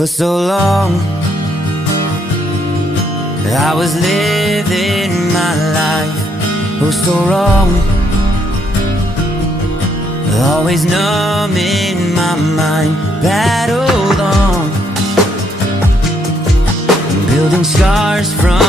For so long I was living my life, oh so wrong, always numb in my mind, battled on, building scars from